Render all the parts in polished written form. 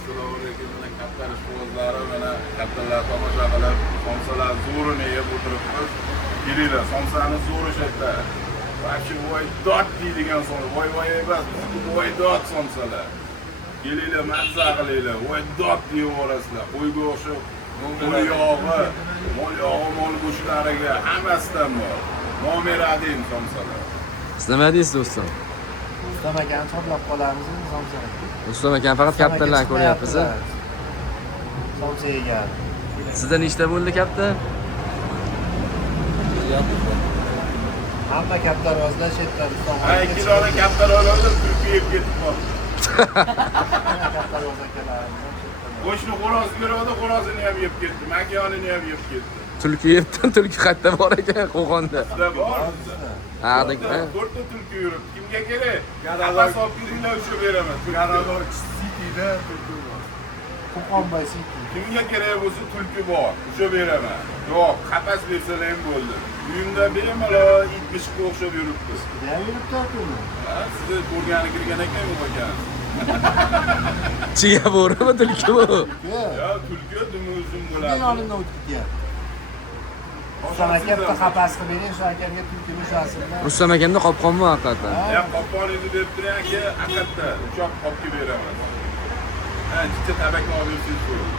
Assalomu alaykum. Mana katta ishqibozlari, mana kattalar tomosha qilib, somsalar zo'rini yeb o'tiribmiz. Kelinglar, somsani zo'ri shakta. Вообще voy dot deydigan somsa, voy emas, voy dot somsalar. Kelinglar, mazza qilinglar, voy dot deyaverasizlar. Qo'yga o'xshab, mol yog'i, mol go'shtlariga hammasidan bor. Nomer 1 somsalar. Siz nima deysiz do'stim? Ustam akani to'plab qolamiz somsa. Ustam akam faqat kaptalarni ko'ryapmiz. Somsa yegan. Sizda nechta bo'ldi kapta? Hamma kaptar o'zlar chetdan ustam. Ha, 2 dona kaptar olib, Turkiya yeb ketib qoldi. Kaptar o'zlar Qo'shni xo'roz beradi, xo'rozini ham yeb ketdi, makonini ham yeb ketdi. Tulki yebdan tulki qayerda bor ekan Qo'qonda. Sizda bor. Ha, degmi? To'rtta tulki yurib, kimga kerak? Qapas olib kelinglar, o'sha beraman. Qarador City'da tulki bor. Qo'qonboy City. Kimga kerak bo'lsa tulki bor, o'sha beraman. Yo'q, qapas bersalar ham bo'ldi. Uyimda bemalol 70 ga o'xshab yuribmiz. Ya yuribdi-ku. Ha, sizni ko'rgani kirgan ekan u ekan. Chiga bormi tulki bu? Ya, tulki dumi uzun Ne bo'ladi. yonimdan o'tib ketyapti. Ustam aka bitta qapas qilib bering, shu akamga tulkini ushlasinlar. Rustam akamda qopqonmi haqiqatan? Ya, qopqoningizni berib turing aka, aqatda uchoq qopga beraman. Ha, jitta tabakni olib bersangiz bo'ladi.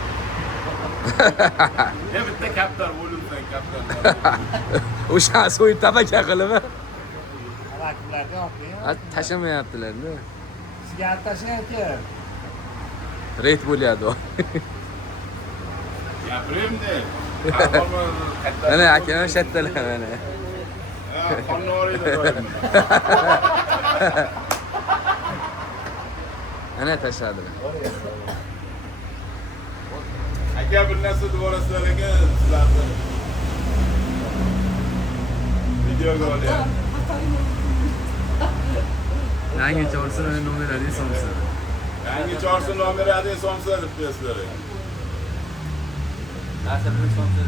Ya bitta kaptar bo'libsan, kaptar. O'sha so'yib tabaka qilib. Rakiblarga olib bering. Tashamayaptilar-da. Sizga tashlang aka. Ret bo'lyapti. Gapirimda. Mana akam shattalar mana. Ha, qonni oriydi doim. Ana tashladi. Aka bir narsa devorasizlar ekan, sizlarni. Videoga olyapti. Yangi chorsin nomerali somsa. Yangi chorsin nomer 1 somsa deb bersizlar. Nasibli somsa.